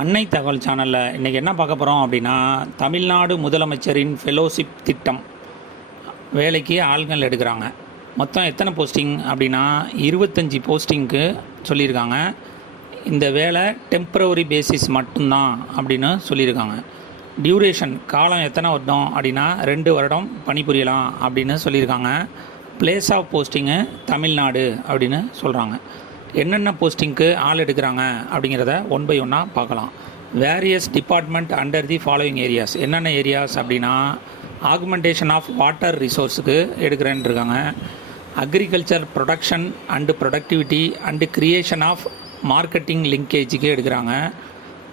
அன்னை தகவல் சேனலில் இன்றைக்கி என்ன பார்க்க போகிறோம் அப்படின்னா, தமிழ்நாடு முதலமைச்சரின் ஃபெலோஷிப் திட்டம் வேலைக்கு ஆள்கள் எடுக்கிறாங்க. மொத்தம் எத்தனை போஸ்டிங் அப்படின்னா 25 போஸ்டிங்க்கு சொல்லியிருக்காங்க. இந்த வேலை டெம்பரவரி பேசிஸ் மட்டும்தான் அப்படின்னு சொல்லியிருக்காங்க. டியூரேஷன் காலம் எத்தனை வருடம் அப்படின்னா 2 வருடம் பணிபுரியலாம் அப்படின்னு சொல்லியிருக்காங்க. பிளேஸ் ஆஃப் போஸ்டிங்கு தமிழ்நாடு அப்படின்னு சொல்கிறாங்க. என்னென்ன போஸ்டிங்க்கு ஆள் எடுக்கிறாங்க அப்படிங்கிறத ஒன் பை ஒன்னாக பார்க்கலாம். Various department under the following areas. என்னென்ன ஏரியாஸ் அப்படின்னா, ஆகுமெண்டேஷன் ஆஃப் வாட்டர் ரிசோர்ஸுக்கு எடுக்கிறேன்னு இருக்காங்க. Agriculture production and productivity and creation of marketing லிங்கேஜுக்கு எடுக்கிறாங்க.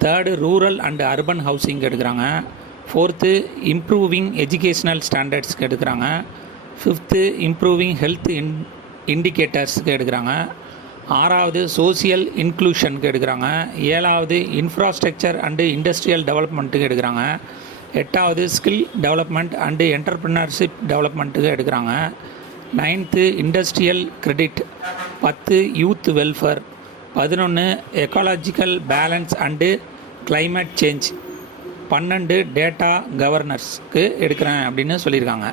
3rd ரூரல் அண்டு அர்பன் ஹவுசிங்க்கு எடுக்கிறாங்க. 4th இம்ப்ரூவிங் எஜுகேஷ்னல் ஸ்டாண்டர்ட்ஸ்க்கு எடுக்கிறாங்க. 5th இம்ப்ரூவிங் ஹெல்த் இண்டிகேட்டர்ஸுக்கு எடுக்கிறாங்க. 6வது சோசியல் இன்க்ளூஷனுக்கு எடுக்கிறாங்க. 7வது இன்ஃப்ராஸ்ட்ரக்சர் அண்டு இண்டஸ்ட்ரியல் டெவலப்மெண்ட்டுக்கு எடுக்கிறாங்க. 8வது ஸ்கில் டெவலப்மெண்ட் அண்டு என்டர்பிரினர்ஷிப் டெவலப்மெண்ட்டுக்கு எடுக்கிறாங்க. 9th industrial credit. 10 youth welfare. 11 ecological balance and climate change. 12 data கவர்னர்ஸ்க்கு எடுக்கிறேன் அப்படின்னு சொல்லியிருக்காங்க.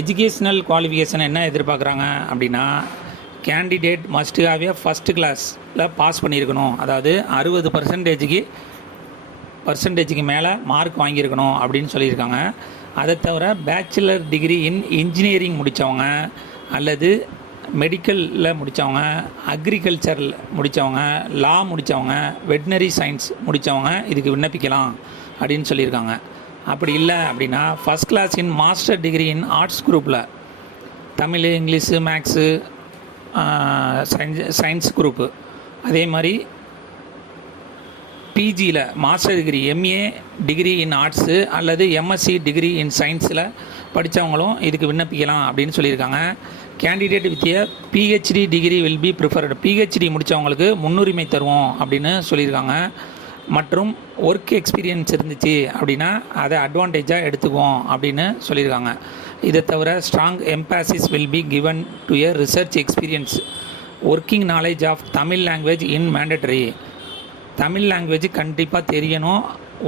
எஜுகேஷ்னல் குவாலிஃபிகேஷன் என்ன எதிர்பார்க்குறாங்க அப்படின்னா, candidate must have a first கிளாஸில் பாஸ் பண்ணியிருக்கணும். அதாவது 60% பர்சன்டேஜுக்கு மேலே மார்க் வாங்கியிருக்கணும் அப்படின்னு சொல்லியிருக்காங்க. அதை தவிர பேச்சுலர் டிகிரி இன் இன்ஜினியரிங் முடித்தவங்க, அல்லது மெடிக்கலில் முடித்தவங்க, அக்ரிகல்ச்சரில் முடித்தவங்க, லா முடித்தவங்க, வெட்னரி சயின்ஸ் முடித்தவங்க இதுக்கு விண்ணப்பிக்கலாம் அப்படின்னு சொல்லியிருக்காங்க. அப்படி இல்லை அப்படின்னா first class in master degree in arts குரூப்பில் Tamil, English, maths, science group, அதே மாதிரி பிஜியில் master degree MA degree in arts அல்லது எம்எஸ்சி டிகிரி இன் சயின்ஸில் படித்தவங்களும் இதுக்கு விண்ணப்பிக்கலாம் அப்படின்னு சொல்லியிருக்காங்க. Candidate with a PhD degree will be preferred. PhD முடித்தவங்களுக்கு முன்னுரிமை தருவோம் அப்படின்னு சொல்லியிருக்காங்க. மற்றும் ஒர்க் எக்ஸ்பீரியன்ஸ் இருந்துச்சு அப்படின்னா அதை அட்வான்டேஜாக எடுத்துக்குவோம் அப்படின்னு சொல்லியிருக்காங்க. இதை தவிர strong emphasis will be given to a research experience, working knowledge of Tamil language in mandatory. Tamil language கண்டிப்பாக தெரியணும்,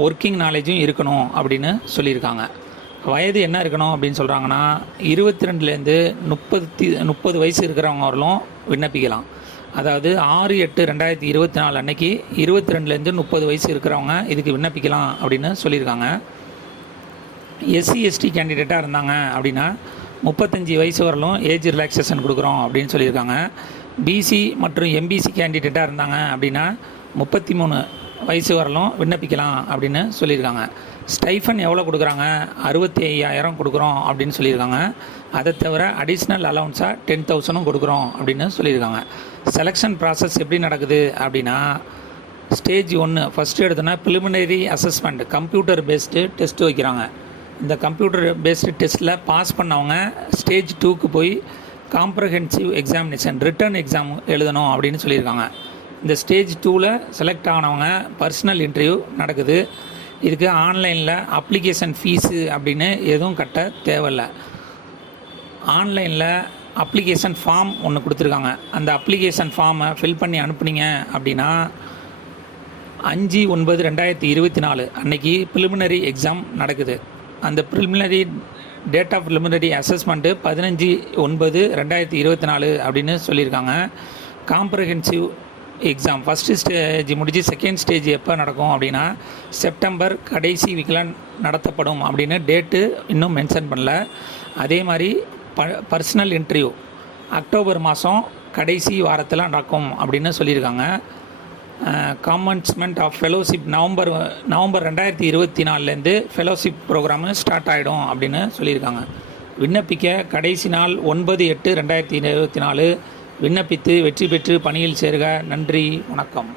ஒர்க்கிங் நாலேஜும் இருக்கணும் அப்படின்னு சொல்லியிருக்காங்க. வயது என்ன இருக்கணும் அப்படின்னு சொல்கிறாங்கன்னா, 22லேருந்து 30 வயசு இருக்கிறவங்க வரலும் விண்ணப்பிக்கலாம். அதாவது 6/8/2024 அன்னைக்கு 22லேருந்து 30 வயசு இருக்கிறவங்க இதுக்கு விண்ணப்பிக்கலாம் அப்படின்னு சொல்லியிருக்காங்க. எஸ்சி எஸ்டி கேண்டிடேட்டாக இருந்தாங்க அப்படின்னா 35 வயசு வரலும் ஏஜ் ரிலாக்ஸேஷன் கொடுக்குறோம் அப்படின்னு சொல்லியிருக்காங்க. பிசி மற்றும் எம்பிசி கேண்டிடேட்டாக இருந்தாங்க அப்படின்னா 33 வயசு வரலும் விண்ணப்பிக்கலாம் அப்படின்னு சொல்லியிருக்காங்க. ஸ்டைஃபன் எவ்வளோ கொடுக்குறாங்க? 65,000 கொடுக்குறோம் அப்படின்னு சொல்லியிருக்காங்க. அதை தவிர அடிஷ்னல் அலவுன்ஸாக 10,000 கொடுக்குறோம் அப்படின்னு சொல்லியிருக்காங்க. செலெக்ஷன் ப்ராசஸ் எப்படி நடக்குது அப்படின்னா, ஸ்டேஜ் 1 ஃபஸ்ட்டு எடுத்தோன்னா preliminary assessment, computer based test வைக்கிறாங்க. இந்த கம்ப்யூட்டர் பேஸ்டு டெஸ்ட்டில் பாஸ் பண்ணவங்க ஸ்டேஜ் 2க்கு போய் காம்ப்ரஹென்சிவ் எக்ஸாமினேஷன் ரிட்டன் எக்ஸாம் எழுதணும் அப்படின்னு சொல்லியிருக்காங்க. இந்த ஸ்டேஜ் 2ல் செலக்ட் ஆனவங்க பர்சனல் இன்டர்வியூ நடக்குது. இதுக்கு ஆன்லைனில் அப்ளிகேஷன் ஃபீஸு அப்படின்னு எதுவும் கட்ட தேவையில்லை. ஆன்லைனில் அப்ளிகேஷன் ஃபார்ம் ஒன்று கொடுத்துருக்காங்க. அந்த அப்ளிகேஷன் ஃபார்மை ஃபில் பண்ணி அனுப்புனீங்க அப்படின்னா 5/9/2024 அன்னைக்கு ப்ரிலிமினரி எக்ஸாம் நடக்குது. அந்த preliminary date of preliminary assessment 15/9/2024 அப்படின்னு சொல்லியிருக்காங்க. காம்ப்ரஹென்சிவ் எக்ஸாம் ஃபஸ்ட்டு ஸ்டேஜ் முடிஞ்சு செகண்ட் ஸ்டேஜ் எப்போ நடக்கும் அப்படின்னா செப்டம்பர் கடைசி வீக்கில் நடத்தப்படும் அப்படின்னு டேட்டு இன்னும் மென்ஷன் பண்ணல. அதே மாதிரி பர்சனல் இன்டர்வியூ அக்டோபர் மாதம் கடைசி வாரத்தில் நடக்கும் அப்படின்னு சொல்லியிருக்காங்க. காமன்ஸ்மெண்ட் ஆஃப் ஃபெலோஷிப் நவம்பர் 2024லேருந்து ஃபெலோஷிப் ப்ரோக்ராமு ஸ்டார்ட் ஆகிடும் அப்படின்னு சொல்லியிருக்காங்க. விண்ணப்பிக்க கடைசி நாள் 9/8/2024. விண்ணப்பித்து வெற்றி பெற்று பணியில் சேருக. நன்றி, வணக்கம்.